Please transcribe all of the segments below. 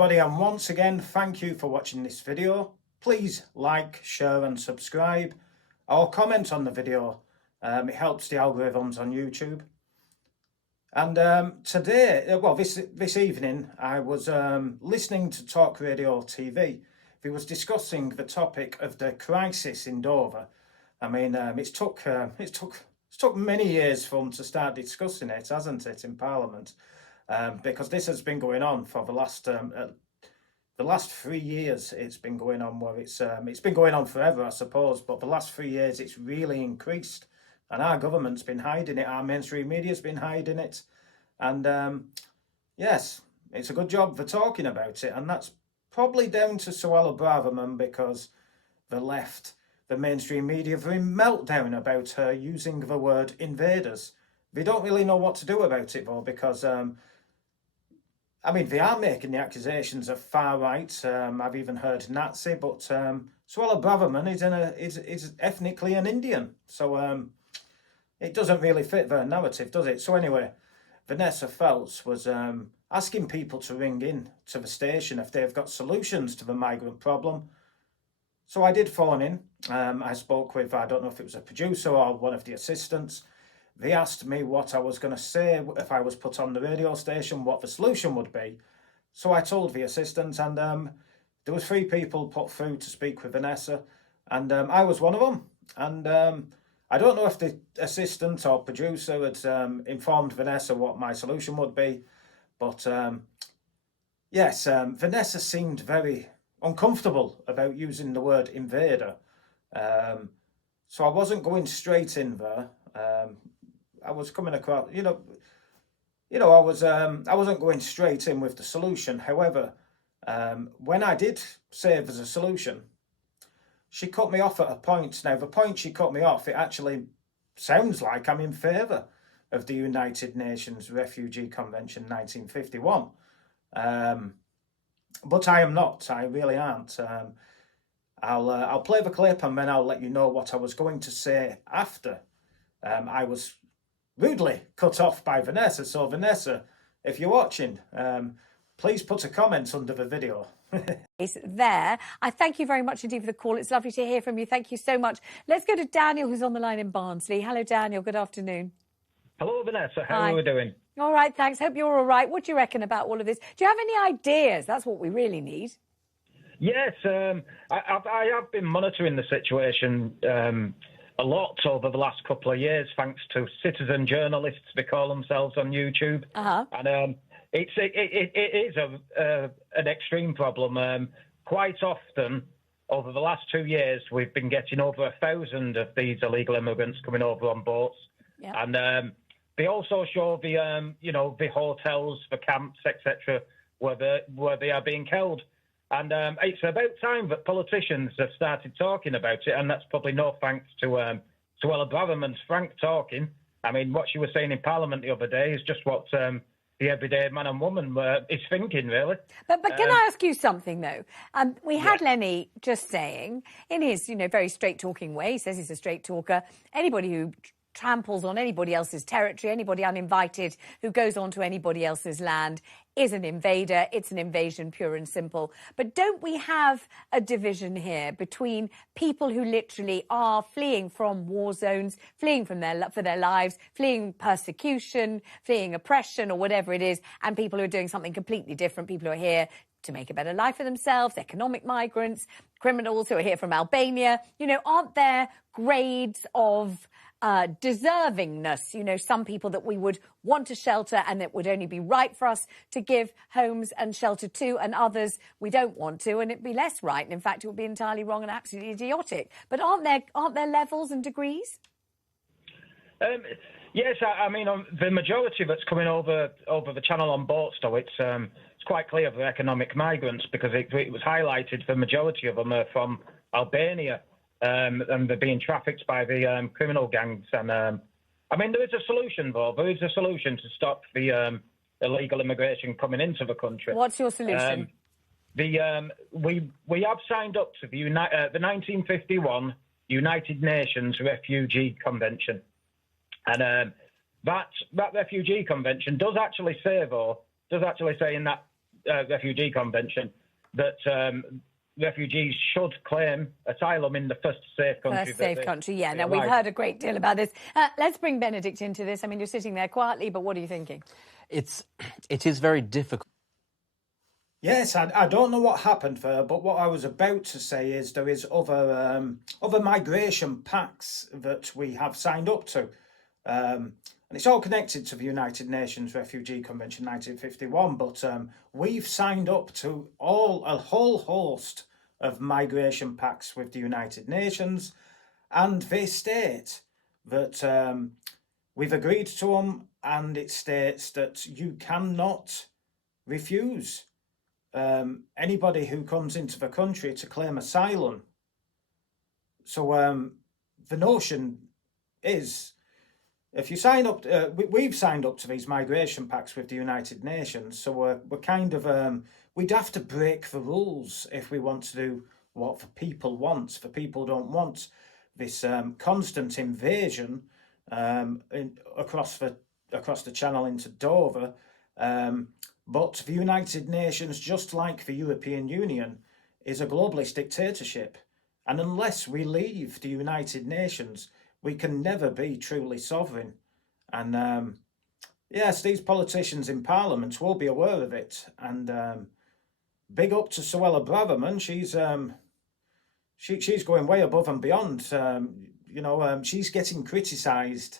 everybody, and once again, thank you for watching this video. Please like, share and subscribe, or comment on the video. It helps the algorithms on YouTube. And today, well, this evening, I was listening to Talk Radio TV. It was discussing the topic of the crisis in Dover. I mean, it's took many years for them to start discussing it, hasn't it, in Parliament? Because this has been going on for the last 3 years. It's been going on where it's been going on forever, I suppose. But the last 3 years, it's really increased, and our government's been hiding it. Our mainstream media's been hiding it, and yes, it's a good job for talking about it, and that's probably down to Suella Braverman, because the left, the mainstream media, have been meltdown about her using the word invaders. They don't really know what to do about it, though, because I mean, they are making the accusations of far right. I've even heard Nazi, but Suella Braverman is ethnically an Indian, so it doesn't really fit their narrative, does it? So anyway, Vanessa Feltz was asking people to ring in to the station if they've got solutions to the migrant problem. So I did phone in. I spoke with, I don't know if it was a producer or one of the assistants. They asked me what I was going to say if I was put on the radio station, what the solution would be. So I told the assistant, and there was 3 people put through to speak with Vanessa, and I was one of them. And I don't know if the assistant or producer had informed Vanessa what my solution would be, but yes, Vanessa seemed very uncomfortable about using the word invader. So I wasn't going straight in there. I was coming across, I wasn't going straight in with the solution. However, when I did say there's a solution, she cut me off at a point. Now, the point she cut me off, it actually sounds like I'm in favour of the United Nations Refugee Convention 1951. But I am not. I really aren't. I'll play the clip, and then I'll let you know what I was going to say after I was rudely cut off by Vanessa. So Vanessa, if you're watching, please put a comment under the video. Is there. I thank you very much indeed for the call. It's lovely to hear from you. Thank you so much. Let's go to Daniel, who's on the line in Barnsley. Hello, Daniel. Good afternoon. Hello, Vanessa. How are we doing? All right, thanks. Hope you're all right. What do you reckon about all of this? Do you have any ideas? That's what we really need. Yes, I have been monitoring the situation a lot over the last couple of years, thanks to citizen journalists, they call themselves on YouTube. And it is an extreme problem. Quite often, over the last 2 years, we've been getting over 1,000 of these illegal immigrants coming over on boats. Yep. And they also show the hotels, the camps, etc., where they are being held. And it's about time that politicians have started talking about it, and that's probably no thanks to Suella Braverman's frank talking. I mean, what she was saying in Parliament the other day is just what the everyday man and woman is thinking, really. But can I ask you something, though? We had Lenny just saying, in his very straight-talking way, he says he's a straight talker, anybody who tramples on anybody else's territory, anybody uninvited who goes onto anybody else's land is an invader. It's an invasion, pure and simple. But don't we have a division here between people who literally are fleeing from war zones, fleeing for their lives, fleeing persecution, fleeing oppression or whatever it is, and people who are doing something completely different, people who are here to make a better life for themselves, economic migrants, criminals who are here from Albania? Aren't there grades of deservingness? Some people that we would want to shelter and that would only be right for us to give homes and shelter to, and others we don't want to, and it'd be less right, and in fact it would be entirely wrong and absolutely idiotic. But aren't there levels and degrees? Yes, I mean, the majority that's coming over the channel on boats, though, it's quite clear they're economic migrants, because it was highlighted the majority of them are from Albania. And they're being trafficked by the criminal gangs. And I mean, there is a solution, though. There is a solution to stop the illegal immigration coming into the country. What's your solution? We have signed up to the 1951 United Nations Refugee Convention, and that refugee convention does actually say in that Refugee Convention, that refugees should claim asylum in the first safe country. First safe country, yeah. Now, we've heard a great deal about this. Let's bring Benedict into this. I mean, you're sitting there quietly, but what are you thinking? It is very difficult. Yes, I don't know what happened there, but what I was about to say is there is other migration pacts that we have signed up to. And it's all connected to the United Nations Refugee Convention 1951, but we've signed up to a whole host of migration pacts with the United Nations, and they state that we've agreed to them, and it states that you cannot refuse anybody who comes into the country to claim asylum. So the notion is, if you sign up, we've signed up to these migration pacts with the United Nations, so we're kind of, we'd have to break the rules if we want to do what the people want. The people don't want this constant invasion across the channel into Dover. But the United Nations, just like the European Union, is a globalist dictatorship. And unless we leave the United Nations, we can never be truly sovereign. And yes, these politicians in Parliament will be aware of it. And big up to Suella Braverman. She's going way above and beyond. She's getting criticised.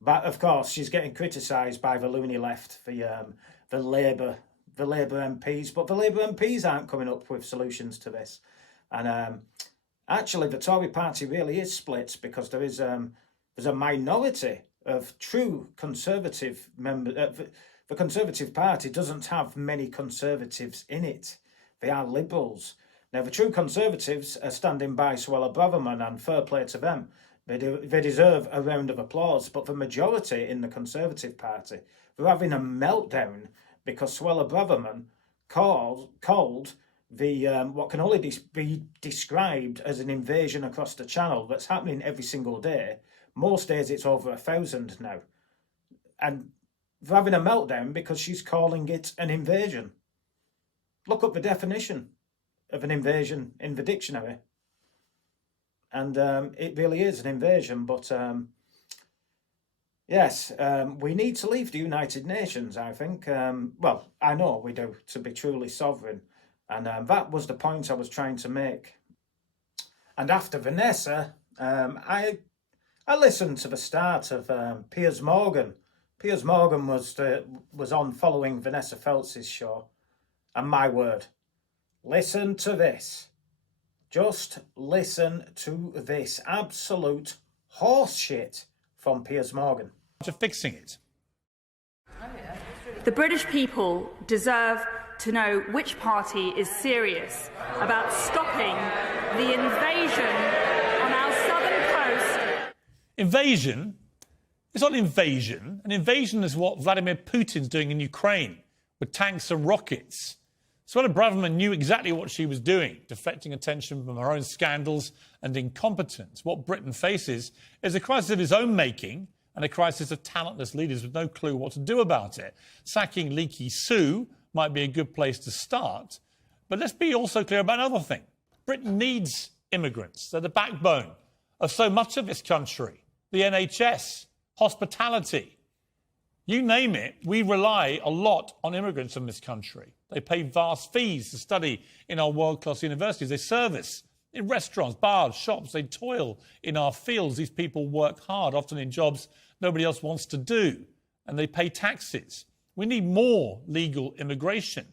But of course, she's getting criticised by the loony left, the Labour MPs. But the Labour MPs aren't coming up with solutions to this. And actually, the Tory party really is split, because there's a minority of true Conservative members. The Conservative Party doesn't have many Conservatives in it. They are Liberals. Now, the true Conservatives are standing by Suella Braverman, and fair play to them. They deserve a round of applause. But the majority in the Conservative Party, they're having a meltdown because Suella Braverman called the what can only be described as an invasion across the channel that's happening every single day. Most days it's over 1,000 now. And they're having a meltdown because she's calling it an invasion. Look up the definition of an invasion in the dictionary. And it really is an invasion. But yes, we need to leave the United Nations, I think. Well, I know we do, to be truly sovereign. And that was the point I was trying to make. And after Vanessa, I listened to the start of Piers Morgan. Piers Morgan was on following Vanessa Feltz's show. And my word, listen to this. Just listen to this absolute horse shit from Piers Morgan. To fixing it. The British people deserve to know which party is serious about stopping the invasion on our southern coast. Invasion? It's not invasion. An invasion is what Vladimir Putin's doing in Ukraine with tanks and rockets. Suella Braverman knew exactly what she was doing, deflecting attention from her own scandals and incompetence. What Britain faces is a crisis of its own making and a crisis of talentless leaders with no clue what to do about it. Sacking Leaky Sue might be a good place to start. But let's be also clear about another thing. Britain needs immigrants. They're the backbone of so much of this country. The NHS, hospitality, you name it, we rely a lot on immigrants in this country. They pay vast fees to study in our world-class universities. They serve us in restaurants, bars, shops. They toil in our fields. These people work hard, often in jobs nobody else wants to do, and they pay taxes. We need more legal immigration.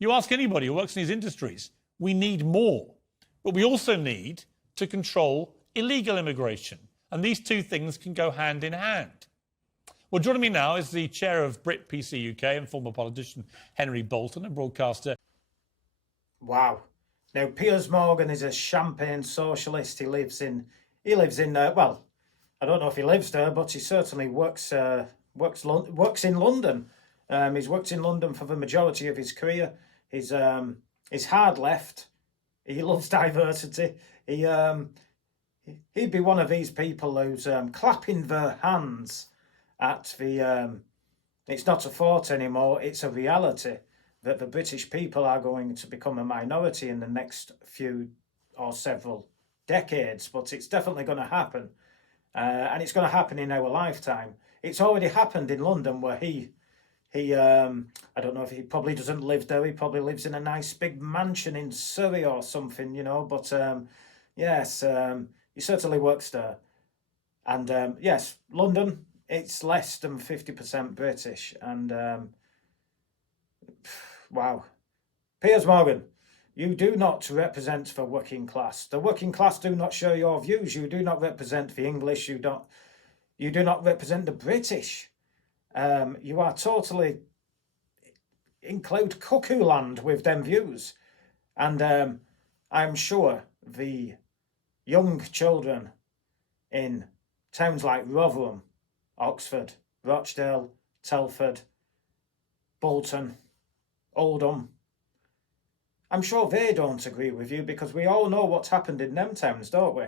You ask anybody who works in these industries, we need more. But we also need to control illegal immigration. And these two things can go hand in hand. Well, joining me now is the chair of Brit PC UK and former politician Henry Bolton, and broadcaster. Wow. Now, Piers Morgan is a champagne socialist. He lives in well, I don't know if he lives there, but he certainly works in London. He's worked in London for the majority of his career. He's hard left. He loves diversity. He'd be one of these people who's clapping their hands at the it's not a thought anymore, it's a reality that the British people are going to become a minority in the next few or several decades, but it's definitely going to happen. And it's going to happen in our lifetime. It's already happened in London, where he I don't know if he probably doesn't live there. He probably lives in a nice big mansion in Surrey or something, you know. But yes, he certainly works there. And yes, London, it's less than 50% British. And wow. Piers Morgan, you do not represent the working class. The working class do not share your views. You do not represent the English. You do not represent the British. You are totally include cuckoo land with them views. And I'm sure the young children in towns like Rotherham, Oxford, Rochdale, Telford, Bolton, Oldham, I'm sure they don't agree with you, because we all know what's happened in them towns, don't we?